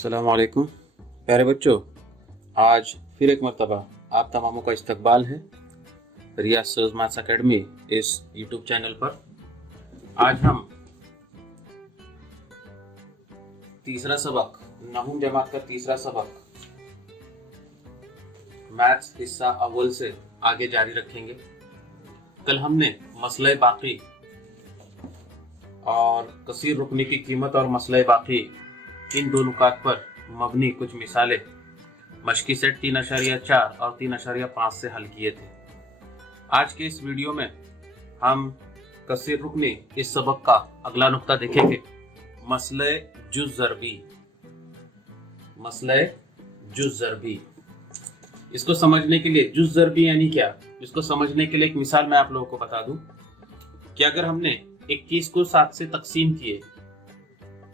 अस्सलामुअलैकुम प्यारे बच्चों, आज फिर एक मरतबा आप तमामों का इस्तकबाल है रियाज सर्स मैथ्स अकेडमी इस यूट्यूब चैनल पर। आज हम तीसरा सबक, नहूम जमात का तीसरा सबक मैथ्स हिस्सा अव्वल से आगे जारी रखेंगे। कल हमने मसले बाकी और कसीर रुकने की कीमत और मसले बाकी इन दो नुकात पर मबनी कुछ मिसालें मशकी सेट 3.4 और 3.5 से हल किए थे। आज के इस वीडियो में हम कसीर रुकनी इस सबक का अगला नुक्ता देखेंगे, मसले जुज़ ज़रबी। इसको समझने के लिए जुज़ ज़रबी यानी क्या, इसको समझने के लिए एक मिसाल मैं आप लोगों को बता दूं कि अगर हमने 21 को 7 से तकसीम किए,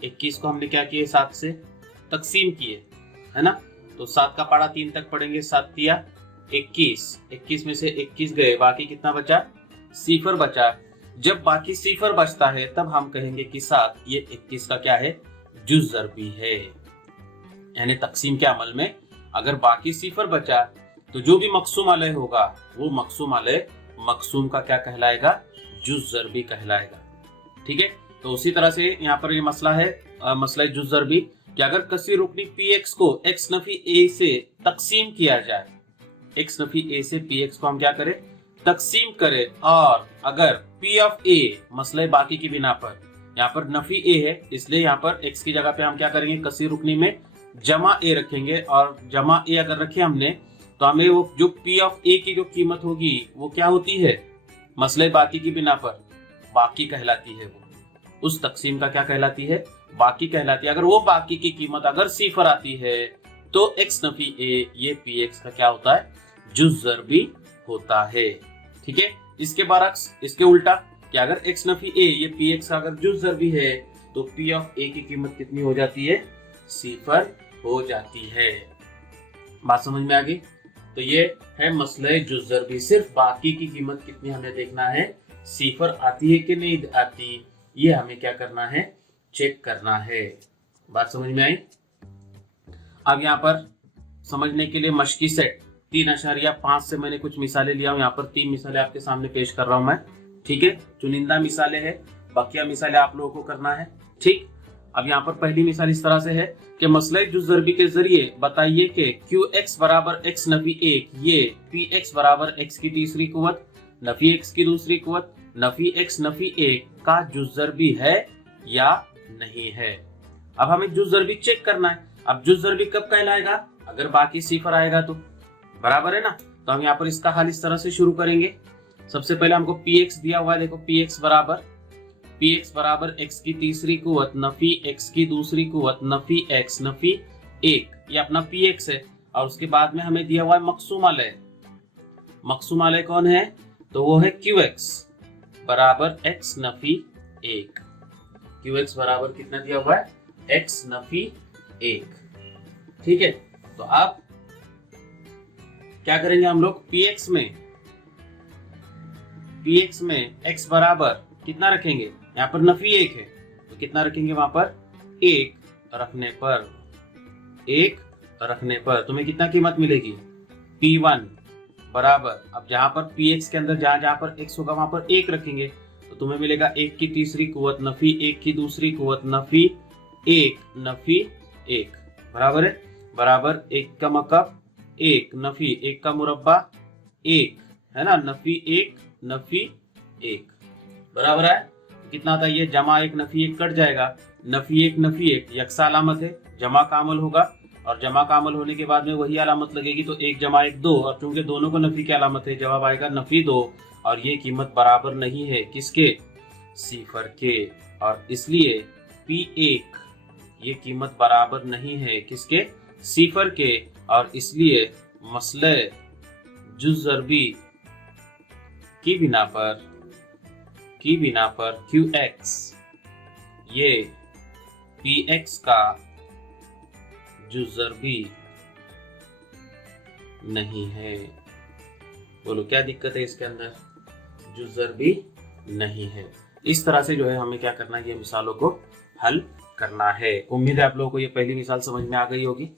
21 को हमने क्या किए 7 से तकसीम किए, है ना। तो 7 का पारा 3 तक पढ़ेंगे, 7 तिया 21 में से 21 गए, बाकी कितना बचा, सिफर बचा। जब बाकी सिफर बचता है तब हम कहेंगे कि 7 ये 21 का क्या है, जुज़ ज़रबी है। यानी तकसीम के अमल में अगर बाकी सिफर बचा तो जो भी मकसूम अलैह होगा वो मकसूम अलैह मकसूम का क्या कहलाएगा, जुज़ ज़रबी कहलाएगा। ठीक है, तो उसी तरह से यहाँ पर ये मसला है, मसला जुज़ ज़रबी कि अगर कसीर रुकनी px को x नफी a से तकसीम किया जाए, x नफी a से px को हम क्या करें, तकसीम करें, और अगर p ऑफ a मसले बाकी की बिना पर, यहाँ पर नफी a है इसलिए यहाँ पर x की जगह पे हम क्या करेंगे, कसीर रुकनी में जमा a रखेंगे, और जमा a अगर रखे हमने तो हमें वो जो p ऑफ a की जो कीमत होगी वो क्या होती है, मसले बाकी की बिना पर बाकी कहलाती है। वो उस तकसीम का क्या कहलाती है, बाकी कहलाती है। अगर वो बाकी की कीमत अगर सिफर आती है तो x नफी a ये px का क्या होता है, जुज़ ज़रबी होता है। ठीक है, इसके बरक्स, इसके उल्टा कि अगर x नफी a ये px का अगर जुज़ ज़रबी है तो p ऑफ a की कीमत कितनी हो जाती है, सिफर हो जाती है। बात समझ में आ गई। तो ये है मसले जुज़ ज़रबी, सिर्फ बाकी की कीमत कितनी हमें देखना है, सिफर आती है कि नहीं आती, ये हमें क्या करना है, चेक करना है। बात समझ में आई। अब यहाँ पर समझने के लिए मशकी सेट 3.5 से मैंने कुछ मिसालें लिया हूँ। यहाँ पर 3 मिसालें आपके सामने पेश कर रहा हूँ मैं। ठीक है, चुनिंदा मिसालें हैं, बाकिया मिसालें आप लोगों को करना है। ठीक, अब यहाँ पर पहली मिसाल इस तरह से है कि मसले जुज़ ज़रबी के जरिए बताइए कि qx बराबर x नफी 1 ये px बराबर x की तीसरी कुव्वत नफी x की दूसरी कुव्वत नफी x नफी 1 का जुज़ ज़रबी है या नहीं है। अब हमें जुज़ ज़रबी चेक करना है। अब जुज़ ज़रबी कब कहलाएगा, अगर बाकी सिफर आएगा तो, बराबर है ना। तो हम यहाँ पर इसका हाल इस तरह से शुरू करेंगे। सबसे पहले हमको px दिया हुआ है, देखो px बराबर x की तीसरी कुव्वत नफी x की दूसरी कुव्वत नफी x नफी 1, ये अपना px है। और उसके बाद में हमें दिया हुआ है मकसूम अलैह कौन है, तो वो है qx बराबर x नफी 1। qx बराबर कितना दिया हुआ है, x नफी 1। ठीक है, तो अब क्या करेंगे हम लोग, px में x बराबर कितना रखेंगे, यहाँ पर नफी 1 है तो कितना रखेंगे, वहां पर 1 रखने पर तुम्हें कितना कीमत मिलेगी, p1 बराबर, अब जहां पर px के अंदर जहां पर x होगा वहां पर 1 रखेंगे तो तुम्हें मिलेगा 1 की तीसरी कुव्वत नफी 1 की दूसरी कुव्वत नफी 1 नफी 1 बराबर है, बराबर 1 का मकब 1 नफी 1 का मुरब्बा 1 है ना, नफी 1 नफी 1 बराबर है कितना आता है, ये जमा 1 नफी 1 कट जाएगा, नफी 1 नफी 1 यकसा अलामत है, जमा का अमल होगा, और जमा का अमल होने के बाद में वही अलामत लगेगी, तो 1 जमा 1 2, और चूंकि दोनों को नफी की अलामत है जवाब आएगा नफी 2, और ये कीमत बराबर नहीं है किसके, सिफर के, और इसलिए p1 ये कीमत बराबर नहीं है किसके, सिफर के, और इसलिए मसले जुज़ ज़रबी की बिना पर qx ये px का जुज़ ज़रबी नहीं है। बोलो क्या दिक्कत है इसके अंदर, जुज़ ज़रबी नहीं है। इस तरह से जो है हमें क्या करना है, ये मिसालों को हल करना है। उम्मीद है आप लोगों को ये पहली मिसाल समझ में आ गई होगी।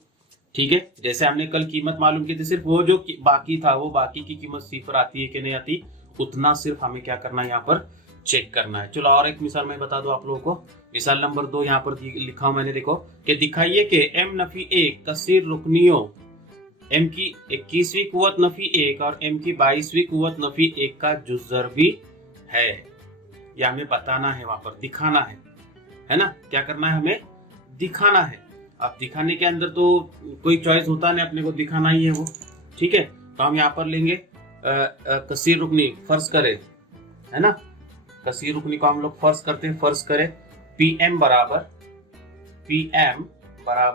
ठीक है, जैसे हमने कल कीमत मालूम की थी, सिर्फ वो जो बाकी था वो बाकी की कीमत सिफर आती है कि नहीं आती, उतना सिर्फ हमें क्या करना है यहाँ पर चेक करना है। चलो और एक मिसाल मैं बता दूं आप लोगों को। मिसाल नंबर 2 यहाँ पर लिखा हूं मैंने, देखो कि दिखाइए कि m नफी 1 कसीर रुकनियों m की 21वीं कुव्वत नफी 1 और m की 22वीं कुव्वत नफी 1 का जुज़ ज़रबी है। या हमें बताना है, वहां पर दिखाना है ना। क्या करना है, हमें दिखाना है। अब दिखाने के अंदर तो कोई चॉइस होता नहीं, अपने को दिखाना ही है वो। ठीक है, तो हम यहाँ पर लेंगे कसीर रुकनी, फर्ज करें, है ना, कसीर रुकनी को हम लोग फर्ज करते हैं। फर्ज करें पीएम बराबर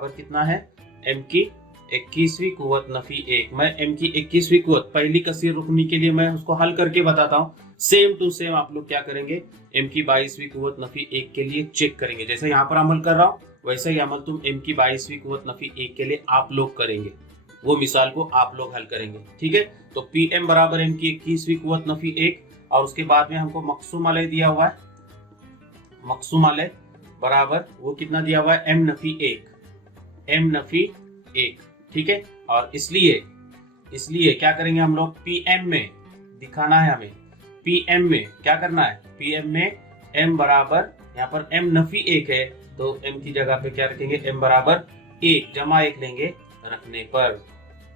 कितना है, m की 21वीं कुव्वत नफी 1। मैं m की 21वीं कुव्वत पहली कसीर रुकनी के लिए मैं उसको हल करके बताता हूँ। सेम टू सेम आप लोग क्या करेंगे, m की 22वीं कुव्वत नफी 1 के लिए चेक करेंगे। जैसे यहाँ पर अमल कर रहा हूँ वैसे ही अमल तुम m की 22वीं कुव्वत नफी 1 के लिए आप लोग करेंगे, वो मिसाल को आप लोग हल करेंगे। ठीक है, तो pm बराबर m की 21वीं कुव्वत नफी 1 और उसके बाद में हमको मकसूम अलय दिया हुआ है, मकसूम अलय बराबर वो कितना दिया हुआ है, m नफी 1। ठीक है, और इसलिए क्या करेंगे हम लोग, pm में दिखाना है हमें, pm में क्या करना है, pm में m बराबर, यहाँ पर m नफी 1 है तो m की जगह पे क्या रखेंगे, m बराबर 1 जमा 1 लेंगे रखने पर।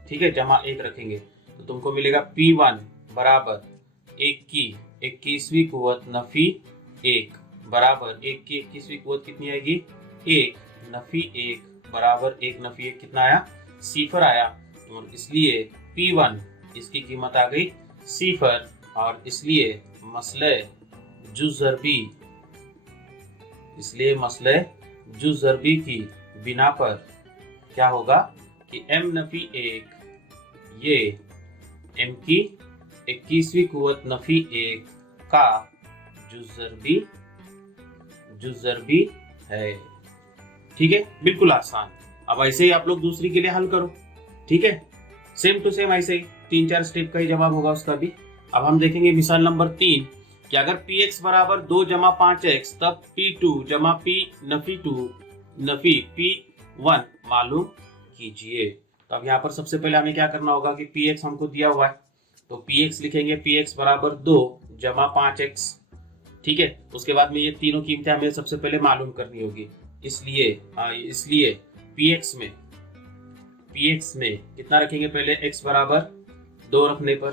ठीक है, जमा 1 रखेंगे तो तुमको मिलेगा p1 बराबर 1 की 21वीं कुव्वत नफी 1 बराबर 1 की 21वीं कुव्वत कितनी आएगी, 1 नफी 1 बराबर 1 नफी 1 कितना आया, सिफर आया। और इसलिए p1 इसकी कीमत आ गई सिफर, और इसलिए मसले जुज़ ज़रबी की बिना पर क्या होगा कि m नफी 1 ये m की 21वीं कुव्वत नफी 1 का जुज़ ज़रबी है। ठीक है, बिल्कुल आसान। अब ऐसे ही आप लोग दूसरी के लिए हल करो। ठीक है, सेम टू सेम ऐसे ही 3-4 स्टेप का ही जवाब होगा उसका भी। अब हम देखेंगे मिसाल नंबर 3 कि अगर px बराबर 2 जमा 5x तब p2 जमा p नफी p1 मालूम कीजिए। तो अब यहाँ पर सबसे पहले हमें क्या करना होगा कि px हमको दिया हुआ है तो px लिखेंगे, px बराबर 2 जमा 5x। ठीक है, उसके बाद में ये तीनों कीमतें हमें सबसे पहले मालूम करनी होगी। इसलिए px में कितना रखेंगे, पहले x बराबर 2 रखने पर,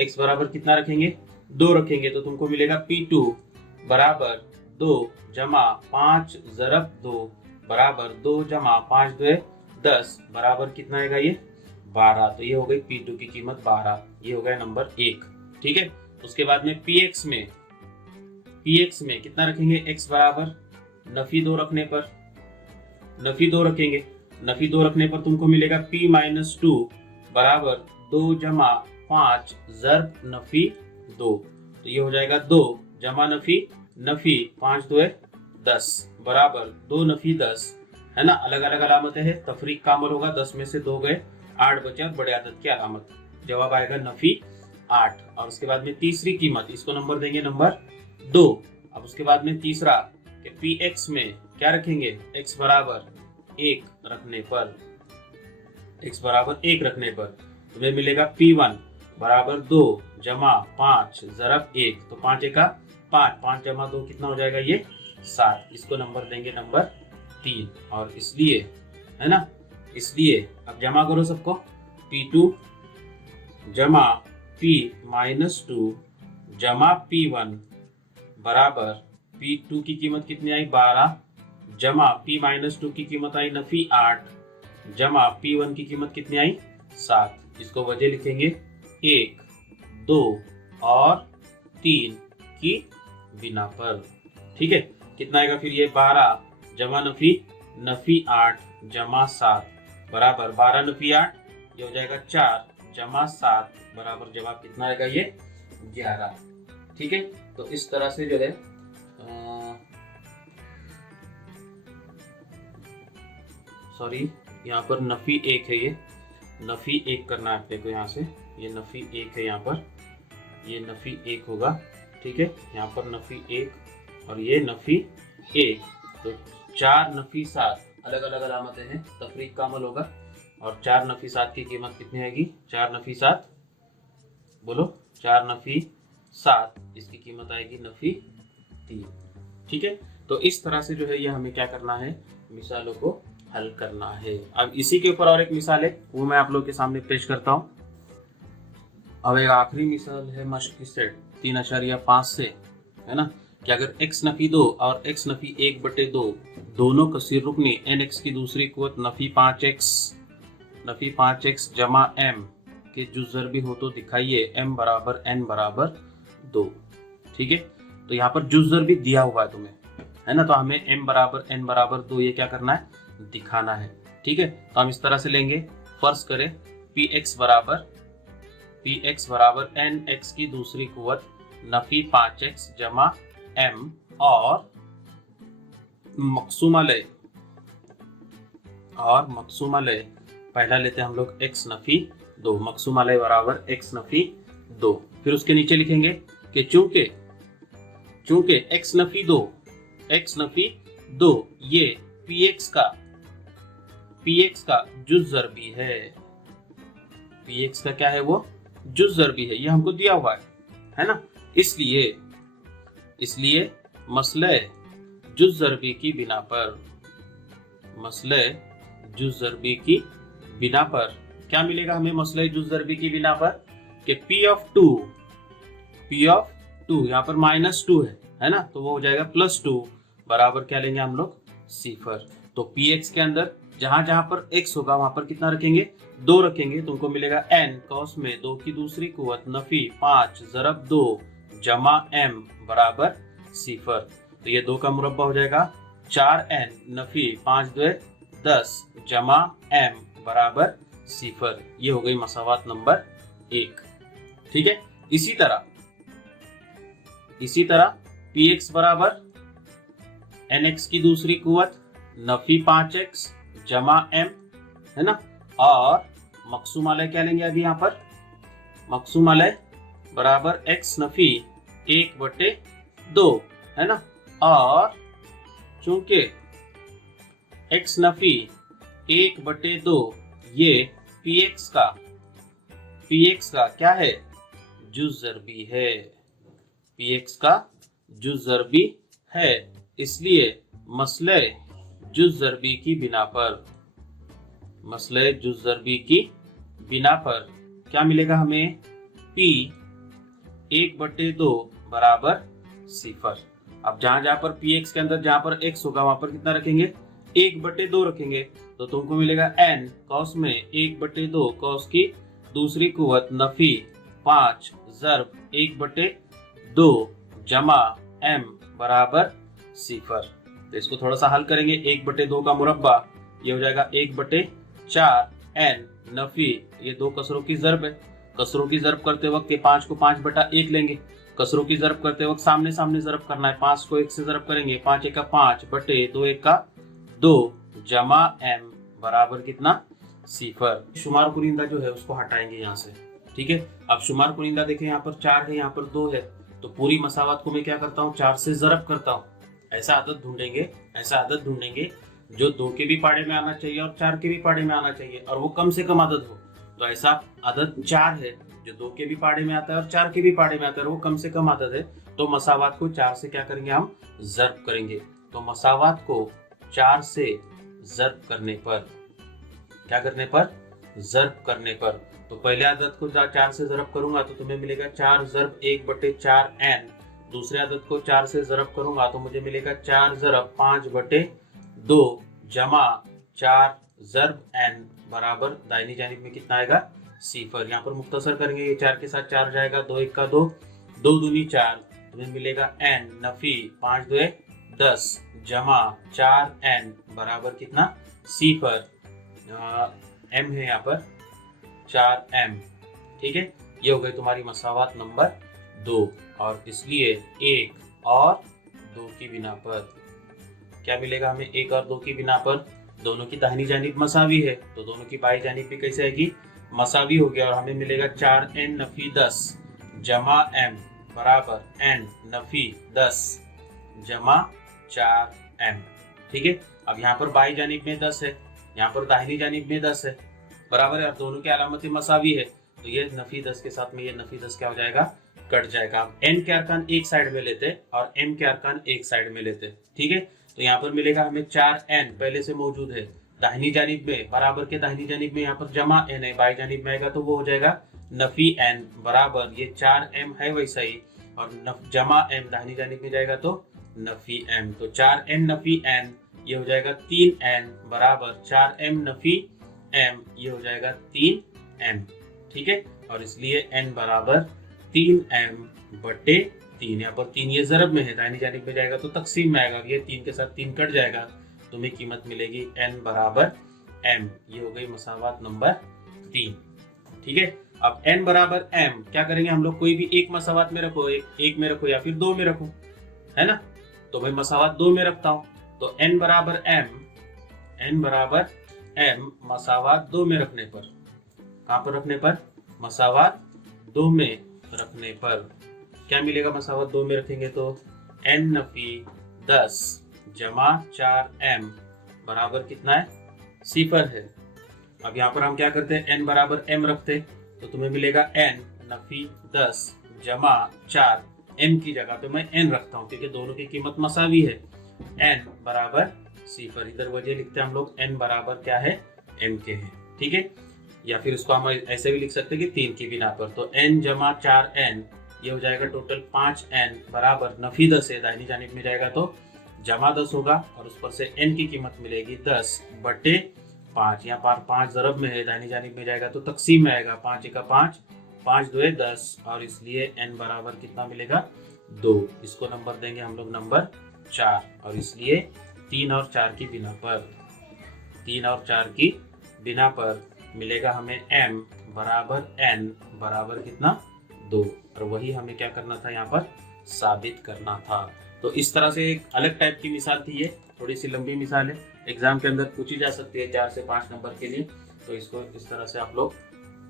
x बराबर कितना रखेंगे, 2 रखेंगे तो तुमको मिलेगा p2 बराबर 2 जमा 5 ज़रब 2 बराबर 2 जमा 5 2 10 बराबर कितना आएगा, ये 12। तो ये हो गई p2 की कीमत 12, ये हो गया नंबर 1। ठीक है, उसके बाद में px में कितना रखेंगे, x बराबर नफी 2 रखने पर, नफी 2 रखेंगे, नफी 2 रखने पर तुमको मिलेगा p-2 बराबर 2 जमा 5 ज़रब नफी 2। तो ये हो जाएगा 2 जमा नफी 5 2 10 बराबर 2 नफी 10, है ना। अलग अलग अलामतें हैं, तफरीक का अमल होगा, 10 में से 2 गए, 8 बचे और बड़े आदत की अलामत, जवाब आएगा नफी 8। और उसके बाद में तीसरी कीमत, इसको नंबर देंगे नंबर 2। अब उसके बाद में तीसरा कि px में क्या रखेंगे, x बराबर 1 रखने पर तुम्हें मिलेगा p1 बराबर 2 जमा 5 ज़रब 1। तो 5 एका 5, 5 जमा 2 कितना हो जाएगा, ये 7। इसको नंबर देंगे नंबर 3। और इसलिए, है ना, इसलिए अब जमा करो सबको, p2 जमा p-2 जमा p1 बराबर p2 की कीमत कितनी आई, 12 जमा p-2 की कीमत आई नफी 8 जमा p1 की कीमत कितनी आई, 7। इसको वजह लिखेंगे 1 2 और 3 की बिना पर। ठीक है, कितना आएगा फिर, ये 12 जमा नफी 8 जमा 7 बराबर 12 नफी 8, ये हो जाएगा 4 जमा 7 बराबर जवाब कितना आएगा, ये 11। ठीक है, तो इस तरह से जो है सॉरी यहाँ पर नफी 1 है, ये नफी 1 करना है अपने को, यहाँ से ये नफी 1 है, यहाँ पर ये नफी 1 होगा। ठीक है, यहाँ पर नफी 1 और ये नफी 1, तो 4 नफी 7 अलग अलग अलामतें हैं, तफरीक का अमल होगा। और 4 नफी 7 की कीमत कितनी आएगी? 4 नफी 7, बोलो 4 नफी 7, इसकी कीमत आएगी नफी 3। ठीक है, तो इस तरह से जो है ये हमें क्या करना है, मिसालों को हल करना है। अब इसी के ऊपर और एक मिसाल है, वो मैं आप लोग के सामने पेश करता हूँ। अब एक आखिरी मिसाल है मश्क की सेट 3.5 से, है ना, कि अगर x नफी 2 और x नफी 1/2 दोनों कसीर रुकनी nx की दूसरी कुव्वत नफी 5x जमा m के जुज़-ज़रबी हो तो दिखाइए m बराबर n बराबर 2। ठीक है, तो यहाँ पर जुज़-ज़रबी दिया हुआ है तुम्हें, है ना, तो हमें m बराबर n बराबर 2 ये क्या करना है, दिखाना है। ठीक है, तो हम इस तरह से लेंगे, फर्ज करें px बराबर nx की दूसरी कुव्वत नफी 5x जमा m और मकसूमा लय पहला लेते हैं हम लोग x नफी 2, मकसूमा लय बराबर x नफी 2। फिर उसके नीचे लिखेंगे कि चूंकि x नफी 2 ये px का जुज़-ज़रबी है, px का क्या है, वो जुज़-ज़रबी है, ये हमको दिया हुआ है ना। इसलिए मसले जुज़-ज़रबी की बिना पर क्या मिलेगा हमें, मसले जुज़-ज़रबी की बिना पर कि p ऑफ 2 यहाँ पर -2 है ना, तो वो हो जाएगा +2 बराबर क्या लेंगे हम लोग, 0। तो px के अंदर जहां जहां पर x होगा वहां पर कितना रखेंगे, 2 रखेंगे, तुमको मिलेगा n कॉस में 2 की दूसरी कुव्वत नफी 5 ज़रब 2 जमा m बराबर 0। तो ये 2 का मुरब्बा हो जाएगा 4n नफी 5 2 10 जमा m बराबर 0। ये हो गई मसावात नंबर 1। ठीक है, इसी तरह px बराबर nx की दूसरी कुव्वत नफी 5x जमा m, है ना, और मकसूमालय क्या लेंगे अभी यहाँ पर, मकसूमालय बराबर x नफी 1/2, है ना, और चूंकि x नफी 1/2 ये px का क्या है, जुज़-ज़रबी है, px का जुज़-ज़रबी है, इसलिए मसले जुज़-ज़रबी की बिना पर क्या मिलेगा हमें, p 1/2 बराबर 0। अब जहां पर px के अंदर जहां पर x होगा वहां पर कितना रखेंगे, 1/2 रखेंगे, तो तुमको मिलेगा n कॉस में 1/2 कॉस की दूसरी कुव्वत नफी 5 ज़रब 1/2 जमा m बराबर 0। तो इसको थोड़ा सा हल करेंगे, 1/2 का मुरब्बा ये हो जाएगा 1/4 n नफी, ये 2 कसरों की ज़रब है, कसरों की ज़रब करते वक्त 5 को 5/1 लेंगे, कसरों की ज़रब करते वक्त सामने ज़रब करना है, 5 को 1 से ज़रब करेंगे, 5 1 का 5 बटे 2 1 का 2 जमा m बराबर कितना, 0। शुमार कुनिंदा जो है उसको हटाएंगे यहाँ से। ठीक है, अब शुमार कुनिंदा देखें, यहाँ पर 4 है, यहाँ पर 2 है, तो पूरी मसावत को मैं क्या करता हूँ, 4 से ज़रब करता हूँ। ऐसा आदत ढूंढेंगे जो 2 के भी पाड़े में आना चाहिए और 4 के भी पाड़े में आना चाहिए, और वो कम से कम आदत हो। तो ऐसा आदत 4 है जो 2 के भी पाड़े में आता है और 4 के भी पाड़े में आता है, वो कम से कम आदत है। तो मसावात को 4 से क्या करेंगे, हम ज़र्ब करेंगे। तो मसावात को 4 से ज़र्ब करने पर क्या करने पर, ज़र्ब करने पर, तो पहले आदत को 4 से ज़र्ब करूंगा तो तुम्हें मिलेगा 4 ज़र्ब 1/4 n, दूसरे आदत को 4 से ज़रब करूंगा तो मुझे मिलेगा 4 ज़रब 5/2 जमा 4 ज़रब n बराबर दाहिनी जानिब में कितना आएगा, 0। यहाँ पर मुख्तसर करेंगे, ये 4 के साथ 4 जाएगा, 2 1 का 2, 2 दूनी 4, तुम्हें मिलेगा n नफी 5 2 10 जमा 4 n बराबर कितना, 0। m है यहाँ पर 4m। ठीक है, ये हो गई तुम्हारी मसावात नंबर 2। और इसलिए 1 और 2 की बिना पर क्या मिलेगा हमें, 1 और 2 की बिना पर दोनों की दाहिनी जानिब मसावी है, तो दोनों की बाई जानिब भी कैसे आएगी, मसावी हो गया, और हमें मिलेगा 4n नफी 10 जमा m बराबर n नफी 10 जमा 4m। ठीक है, अब यहाँ पर बाई जानिब में 10 है, यहाँ पर दाहिनी जानिब में 10 है, बराबर है। अब दोनों की अलामत मसावी है, तो ये नफी 10 के साथ में ये नफी 10 क्या हो जाएगा, कट जाएगा। अब n के अरकान एक साइड में लेते और m के अरकान एक साइड में लेते। ठीक है, तो यहाँ पर मिलेगा हमें 4n पहले से मौजूद है, दाहिनी जानिब में बराबर के दाहिनी जानिब में यहाँ पर जमा n है, बाई जानिब में आएगा तो वो हो जाएगा नफी n बराबर ये 4m है वैसा ही, और जमा m दाहिनी जानिब में जाएगा तो नफी m, तो 4n नफी n ये हो जाएगा 3n बराबर 4m नफी m ये हो जाएगा 3m। ठीक है, और इसलिए n बराबर 3m बटे 3। यहाँ पर 3 ये ज़रब में है, दाहिनी जानिब में जाएगा तो तकसीम में आएगा, ये 3 के साथ 3 कट जाएगा, तुम्हें कीमत मिलेगी n बराबर m। ये हो गई मसावात नंबर 3। ठीक है, अब n बराबर m क्या करेंगे हम लोग, कोई भी एक मसावात में रखो, एक में रखो या फिर 2 में रखो, है ना। तो भाई मसावात 2 में रखता हूं, तो n बराबर m मसावात 2 में रखने पर, कहां पर रखने पर, मसावात 2 में रखने पर क्या मिलेगा, मसावात 2 में रखेंगे तो n नफी 10 जमा 4m बराबर कितना है, 0 है। अब यहाँ पर हम क्या करते हैं, n बराबर m रखते, तो तुम्हें मिलेगा n नफी 10 जमा 4, m की जगह पे मैं n रखता हूँ क्योंकि दोनों की कीमत मसावी है, n बराबर 0। इधर वजह लिखते हैं हम लोग, n बराबर क्या है, m के है। ठीक है, या फिर इसको हम ऐसे भी लिख सकते हैं कि 3 की बिना पर, तो n जमा 4n ये हो जाएगा टोटल 5n बराबर नफी 10 है, दाहिनी जानिब में जाएगा तो जमा 10 होगा, और उस पर से n की कीमत मिलेगी 10 बटे 5। यहाँ पर 5 ज़रब में है, दाहिनी जानिब में जाएगा तो तकसीम में आएगा, 5 का 5, 5 2 10, और इसलिए n बराबर कितना मिलेगा, 2। इसको नंबर देंगे हम लोग नंबर 4, और इसलिए 3 और 4 की बिना पर, 3 और 4 की बिना पर मिलेगा हमें m बराबर n बराबर कितना, 2, और वही हमें क्या करना था, यहाँ पर साबित करना था। तो इस तरह से एक अलग टाइप की मिसाल थी, ये थोड़ी सी लंबी मिसाल है, एग्जाम के अंदर पूछी जा सकती है 4 से 5 नंबर के लिए, तो इसको इस तरह से आप लोग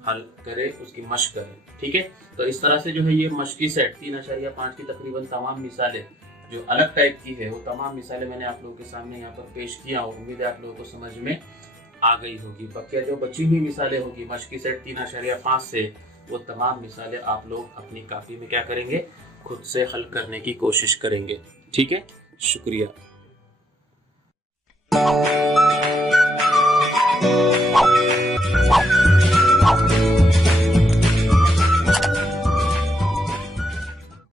हल करें, उसकी मशक करें। ठीक है, तो इस तरह से जो है ये मशकी सेट 3.5 की तकरीबन तमाम मिसालें जो अलग टाइप की है, वो तमाम मिसालें मैंने आप लोगों के सामने यहाँ पर पेश किया हूँ। उम्मीद है आप लोगों को समझ में आ गई होगी। बकिया जो बची हुई मिसालें होगी मशकी सेट 3.5 से, वो तमाम मिसालें आप लोग अपनी कापी में क्या करेंगे, खुद से हल करने की कोशिश करेंगे। ठीक है, शुक्रिया।